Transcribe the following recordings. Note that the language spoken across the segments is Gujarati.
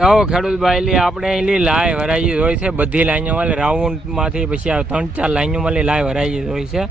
આવો ખેડૂત ભાઈ આપણે એલી લાઈવ હરાજી હોય છે બધી લાઈનોમાં રાઉન્ડમાંથી પછી 3-4 લાઈનોમાં લાઈવ હરાજી હોય છે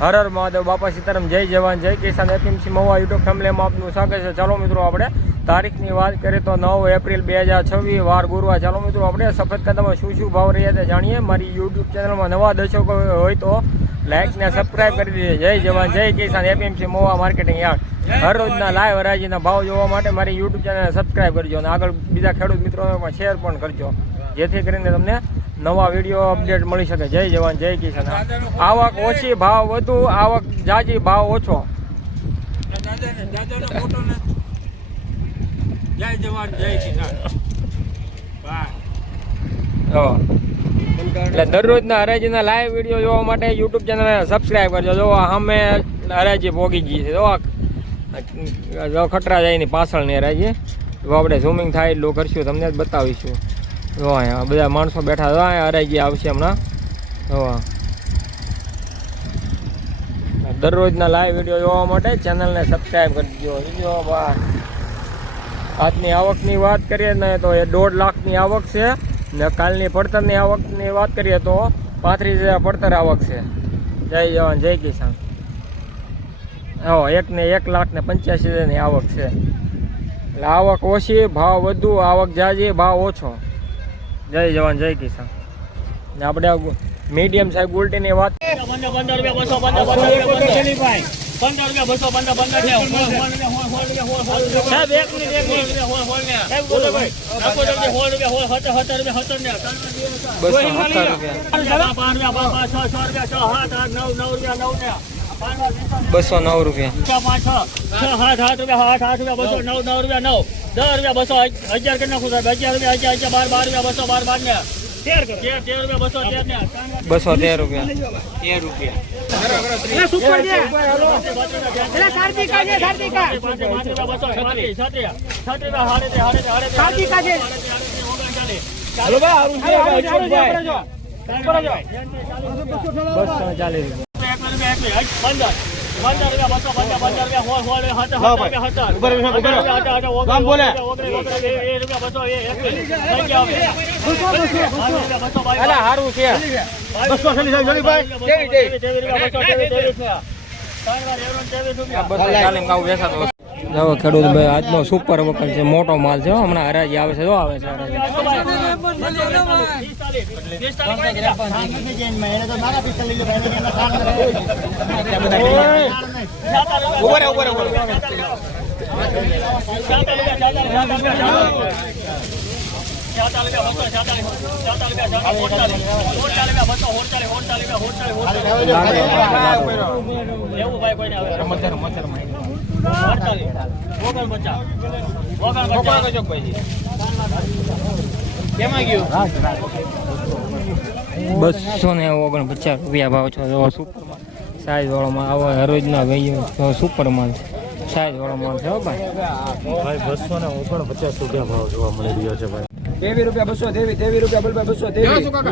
હર હર મહાદેવ બાપા સીતારામ જય જવાન જય કિસાન એપીએમસી મહુવા યુટ્યુબ ફેમિલીમાં આપનું સ્વાગત છે। ચાલો મિત્રો આપણે તારીખની વાત કરીએ તો 9 એપ્રિલ 2026 વાર ગુરુવાર। ચાલો મિત્રો આપણે સફેદ કદમમાં શું ભાવ રહ્યા હતા જાણીએ। મારી યુટ્યુબ ચેનલમાં નવા દર્શકો હોય તો લાઈક ને સબસ્ક્રાઈબ કરી દીધે। જય જવાન જય કિસાન એપીએમસી મહુવા માર્કેટિંગ યાર્ડ। હર રોજના લાઈવ હરાજીના ભાવ જોવા માટે મારી યુટ્યુબ ચેનલને સબસ્ક્રાઈબ કરજો અને આગળ બીજા ખેડૂત મિત્રોને પણ શેર પણ કરજો જેથી કરીને તમને નવા વિડીયો અપડેટ મળી શકે। જય જવાન જય કિસાન। આવક ઓછી ભાવ વધુ, આવક જાજી ભાવ ઓછો। જય જવાન જય કિસાન। એટલે દરરોજના હરાજીના લાઈવ વિડીયો જોવા માટે યુટ્યુબ ચેનલને સબસ્ક્રાઈબ કરજો। જો અમે હરાજી ભોગી ગઈ છે, જો ખટરા જાયની પાછળની હરાજી જો આપણે ઝૂમિંગ થાય એટલું કરશું, તમને જ બતાવીશું। જો અહીંયા બધા માણસો બેઠા હતા, અહીંયા હરાજી આવશે હમણાં। જો દરરોજના લાઈવ વિડીયો જોવા માટે ચેનલને સબસ્ક્રાઈબ કરી દો। જો આજની આવકની વાત કરીએ ને તો એ 1.5 લાખની આવક છે ને કાલની પડતરની આવકની વાત કરીએ તો 35,000 પડતર આવક છે। જય જવાન જય કિસાન। એકને 1,85,000ની આવક છે। એટલે આવક ઓછી ભાવ વધુ, આવક જાજી ભાવ ઓછો। જય જવાન જય કિસાન। ને આપણે મીડિયમ સાઈઝ ગુલટીની વાત 15 રૂપિયા 200 સાહેબ એક મિનિટ સાહેબ બોલો ભાઈ આપો જલ્દી 209 રૂપિયા 8 રૂપિયા 10 રૂપિયા 200 11 કરી નાખું સાહેબ 11 રૂપિયા 11 12 રૂપિયા 213 રૂપિયા 13 રૂપિયા ખેડૂત ભાઈ આજનો સુપર વકલ છે, મોટો માલ છે। હમણાં હરાજી આવે છે, જો આવે છે ₹249 ભાવ છે। સુપર માલ સાઈઝ વાળો માલ આવો હરોજના ભાઈ સુપર માલ છે, સાઈઝ વાળો માલ છે ભાઈ। 249 રૂપિયા ભાવ જોવા મળી રહ્યો છે ભાઈ। ₹23 ₹223 ₹23 બલબા 223 ઉભા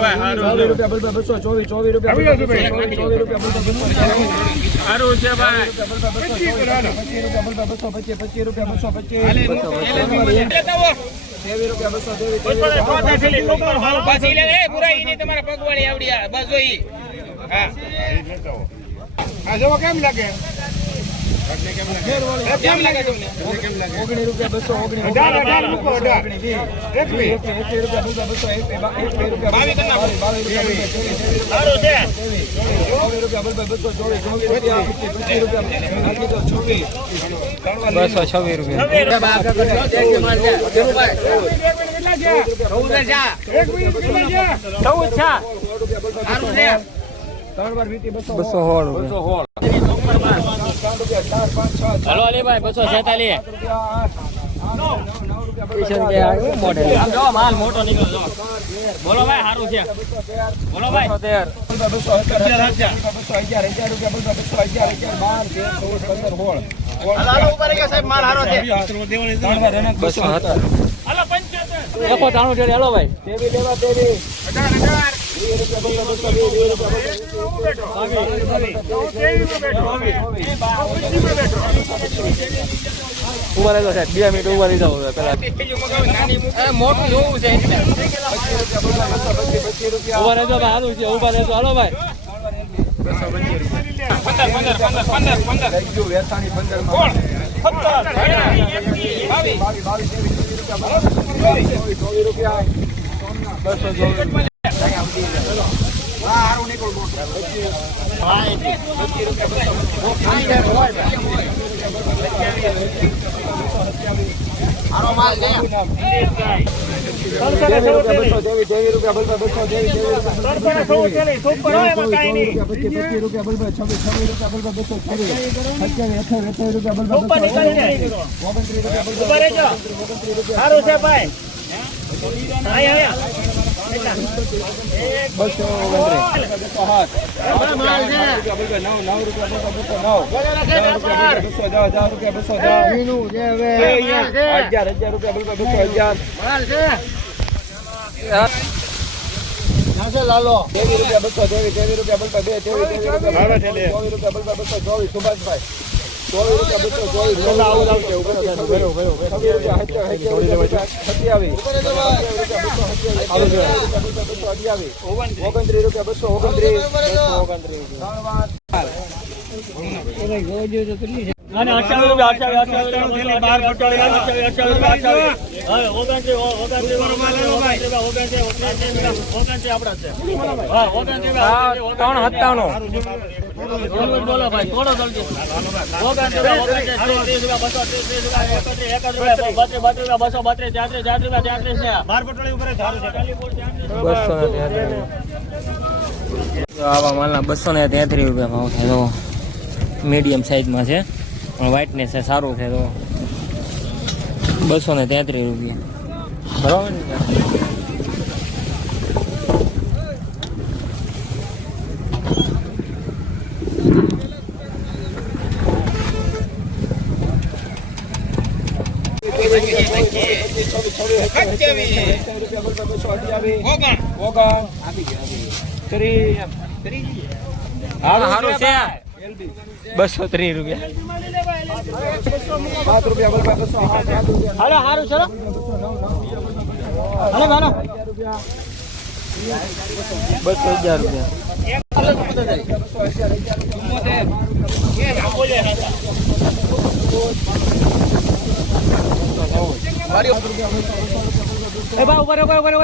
ભાઈ હારું ₹224 ₹224 ₹224 હારું છે ભાઈ કેમ લાગે? કેમ લાગે તમને? હલો અલી ભાઈ 246 માલ મોટો નીકળ્યો। બોલો ભાઈ સારું છે, બોલો ભાઈ 211 માલ હારો છે। હાલો 75 એકો 93 છે હેલો ભાઈ તેવી લેવા તેવી ઉભા રહેજો સાહેબ 2 મિનિટ ઉભા રહી જાવ પેલા મોટું જોવું છે એટલે. ઉભા રહેજો ભાઈ હાલું છે ઉભા રહેજો હાલો ભાઈ 15 વેસાણી 15 માં 24 રૂપિયા 224 સારું છે ભાઈ લાલો 23 રૂપિયા 223 રૂપિયા 224 સુભાષભાઈ 24 અને 98 રૂપિયા 98 ભાઈ થોડો જલ્દી 233 આવા માલના 233 રૂપિયા ભાવ થાય તો મીડિયમ સાઈઝમાં છે પણ વ્હાઇટનેસ છે સારું છે તો 233 રૂપિયા બરાબર ને સારું છે 230 રૂપિયા હાલો સારું ચલો હાલો હાલો 211 રૂપિયા એ બા ઉપર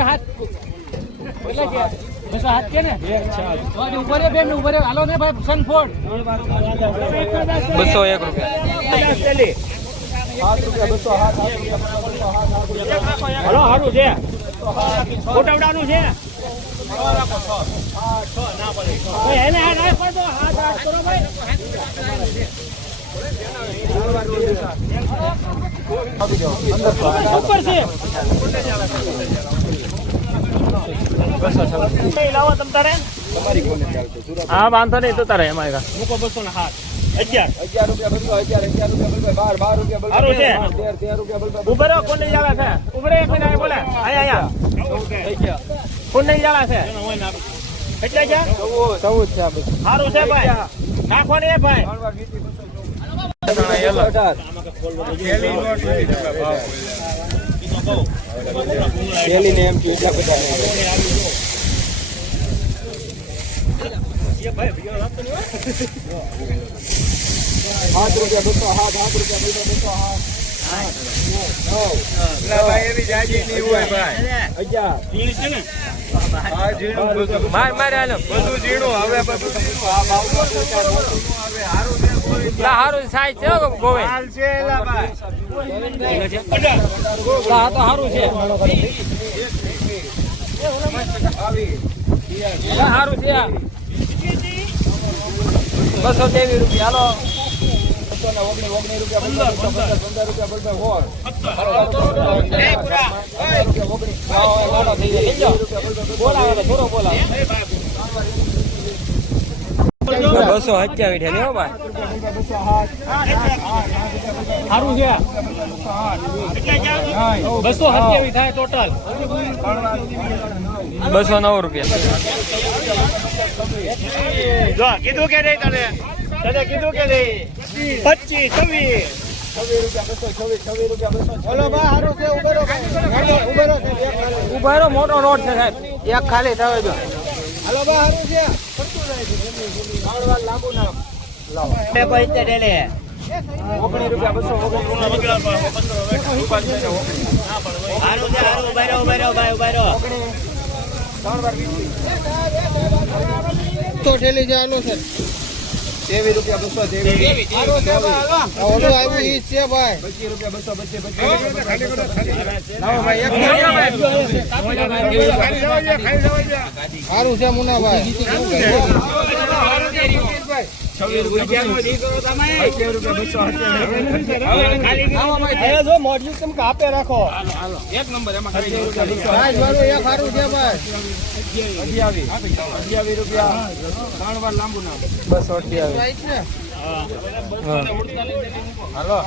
હાથ કેટલા છે બસ હાથ કે ને ઉપર બેન ઉપર હાલો ને ભાઈ સનફોર્ડ 201 રૂપિયા હાલો સારું છે કોટાવડાનું છે એને હાથ કરો ભાઈ ઉપર છે લાવો તમ તારે હા વાંધો નહીં તો તારે અમારે મૂકો 200 ના હાથ 11 સારું છે ઉભો રહો કોને જાળા છે ઉભો રહો એક મિનિટ બોલે આયા કોને જાળા છે કેટલા છે 14 છે આ બધું સારું છે ભાઈ નાખો ને ભાઈ માર હાલો બધું ઝીણું હવે સારું સાઈઝ છે ગોવે હાલ છે એલા ભાઈ હા તો સારું છે સારું છે 223 રૂપિયા હાલો 19 રૂપિયા 15 બોલાવે થોડો બોલાવે 227 ઠેલી હો ભાઈ. સારું છે 227 થાય ટોટલ. 209 રૂપિયા. જો કીધું કે નહીં તને કીધું કે નહીં 25 26 બોલો બા હારું છે ઉભેરો ઉભારો મોટો રોડ છે સાહેબ. એક ખાલી થયો જો હાલો બા હારું છે લાંબુ નામ લાવો 19 રૂપિયા 200 હારું છે હારું ઉભારો ભાઈ ઉભારો. તો ઠેલી છે હાલો સર 23 રૂપિયા 223 ઓલો આવ્યું ઈ છે ભાઈ 25 રૂપિયા 225 લાવો ભાઈ એક સારું છે મુનાભાઈ 26 રૂપિયા જો મોડ્યુલ તમે કાપે રાખો એક નંબર એમાં એક સારું છે ભાઈ 28 રૂપિયા 3 વાર લાંબુ નામ 228 હાલો